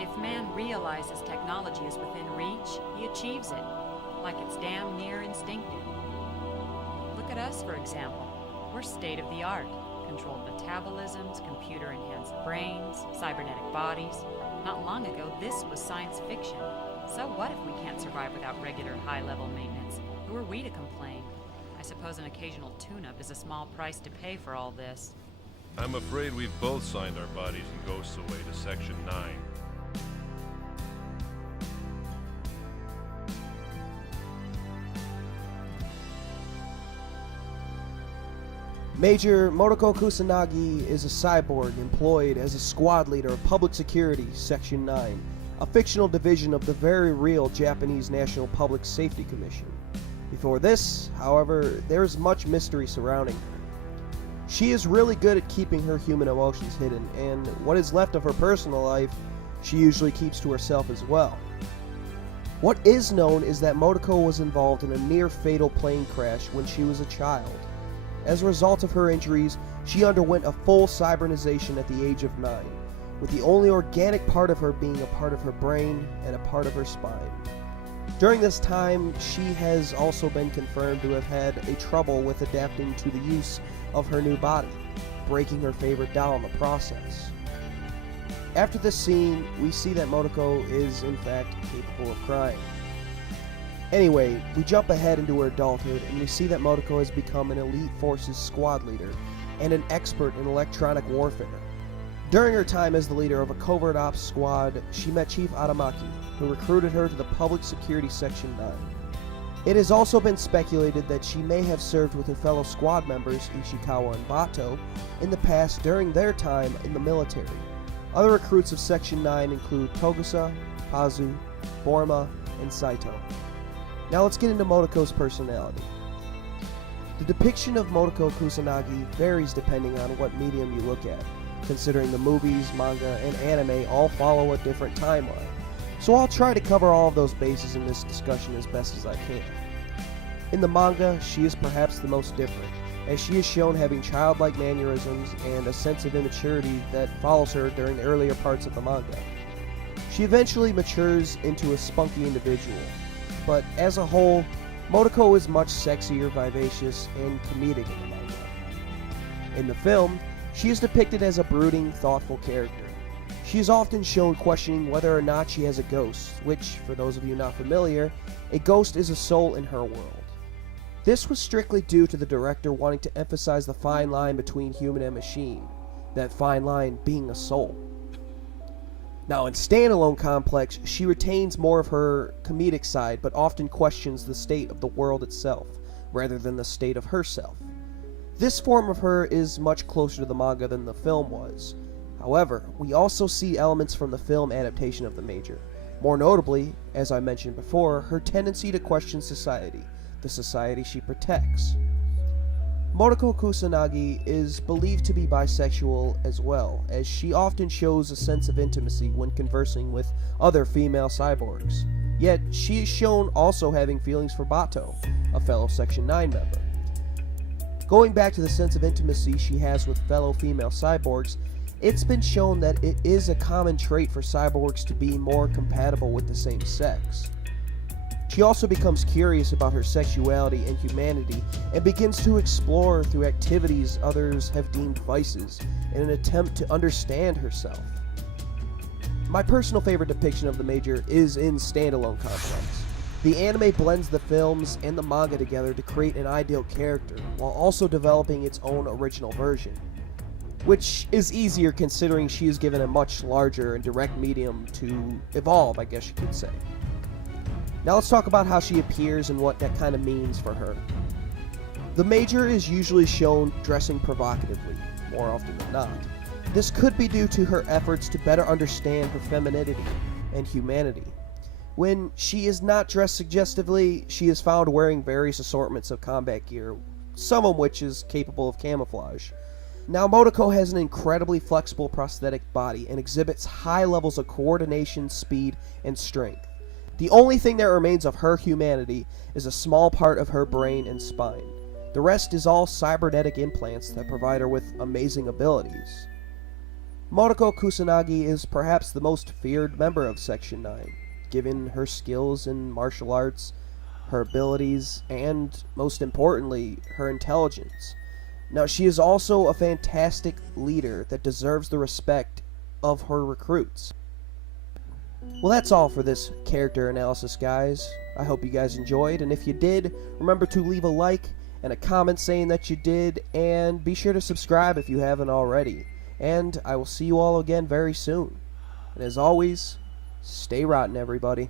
If man realizes technology is within reach, he achieves it, like it's damn near instinctive. Look at us, for example. We're state-of-the-art. Controlled metabolisms, computer-enhanced brains, cybernetic bodies. Not long ago, this was science fiction. So what if we can't survive without regular high-level maintenance? Who are we to complain? I suppose an occasional tune-up is a small price to pay for all this. I'm afraid we've both signed our bodies and ghosts away to Section 9. Major Motoko Kusanagi is a cyborg employed as a squad leader of Public Security, Section 9, a fictional division of the very real Japanese National Public Safety Commission. Before this, however, there is much mystery surrounding her. She is really good at keeping her human emotions hidden, and what is left of her personal life, she usually keeps to herself as well. What is known is that Motoko was involved in a near-fatal plane crash when she was a child. As a result of her injuries, she underwent a full cybernization at the age of 9, with the only organic part of her being a part of her brain and a part of her spine. During this time, she has also been confirmed to have had a trouble with adapting to the use of her new body, breaking her favorite doll in the process. After this scene, we see that Motoko is in fact capable of crying. Anyway, we jump ahead into her adulthood and we see that Motoko has become an elite forces squad leader and an expert in electronic warfare. During her time as the leader of a covert ops squad, she met Chief Aramaki, who recruited her to the Public Security Section 9. It has also been speculated that she may have served with her fellow squad members, Ishikawa and Bato, in the past during their time in the military. Other recruits of Section 9 include Togusa, Pazu, Borma, and Saito. Now let's get into Motoko's personality. The depiction of Motoko Kusanagi varies depending on what medium you look at, considering the movies, manga, and anime all follow a different timeline. So I'll try to cover all of those bases in this discussion as best as I can. In the manga, she is perhaps the most different, as she is shown having childlike mannerisms and a sense of immaturity that follows her during the earlier parts of the manga. She eventually matures into a spunky individual, but as a whole, Motoko is much sexier, vivacious, and comedic in the manga. In the film, she is depicted as a brooding, thoughtful character. She is often shown questioning whether or not she has a ghost, which, for those of you not familiar, a ghost is a soul in her world. This was strictly due to the director wanting to emphasize the fine line between human and machine, that fine line being a soul. Now in Standalone Complex, she retains more of her comedic side, but often questions the state of the world itself, rather than the state of herself. This form of her is much closer to the manga than the film was. However, we also see elements from the film adaptation of the Major. More notably, as I mentioned before, her tendency to question society, the society she protects. Motoko Kusanagi is believed to be bisexual as well, as she often shows a sense of intimacy when conversing with other female cyborgs. Yet, she is shown also having feelings for Bato, a fellow Section 9 member. Going back to the sense of intimacy she has with fellow female cyborgs, it's been shown that it is a common trait for cyborgs to be more compatible with the same sex. She also becomes curious about her sexuality and humanity and begins to explore through activities others have deemed vices in an attempt to understand herself. My personal favorite depiction of the Major is in Standalone Complex. The anime blends the films and the manga together to create an ideal character, while also developing its own original version, which is easier considering she is given a much larger and direct medium to evolve, I guess you could say. Now let's talk about how she appears and what that kind of means for her. The Major is usually shown dressing provocatively, more often than not. This could be due to her efforts to better understand her femininity and humanity. When she is not dressed suggestively, she is found wearing various assortments of combat gear, some of which is capable of camouflage. Now, Motoko has an incredibly flexible prosthetic body and exhibits high levels of coordination, speed, and strength. The only thing that remains of her humanity is a small part of her brain and spine. The rest is all cybernetic implants that provide her with amazing abilities. Motoko Kusanagi is perhaps the most feared member of Section 9, given her skills in martial arts, her abilities, and, most importantly, her intelligence. Now, she is also a fantastic leader that deserves the respect of her recruits. Well, that's all for this character analysis, guys. I hope you guys enjoyed, and if you did, remember to leave a like and a comment saying that you did, and be sure to subscribe if you haven't already. And I will see you all again very soon. And as always, stay rotten, everybody.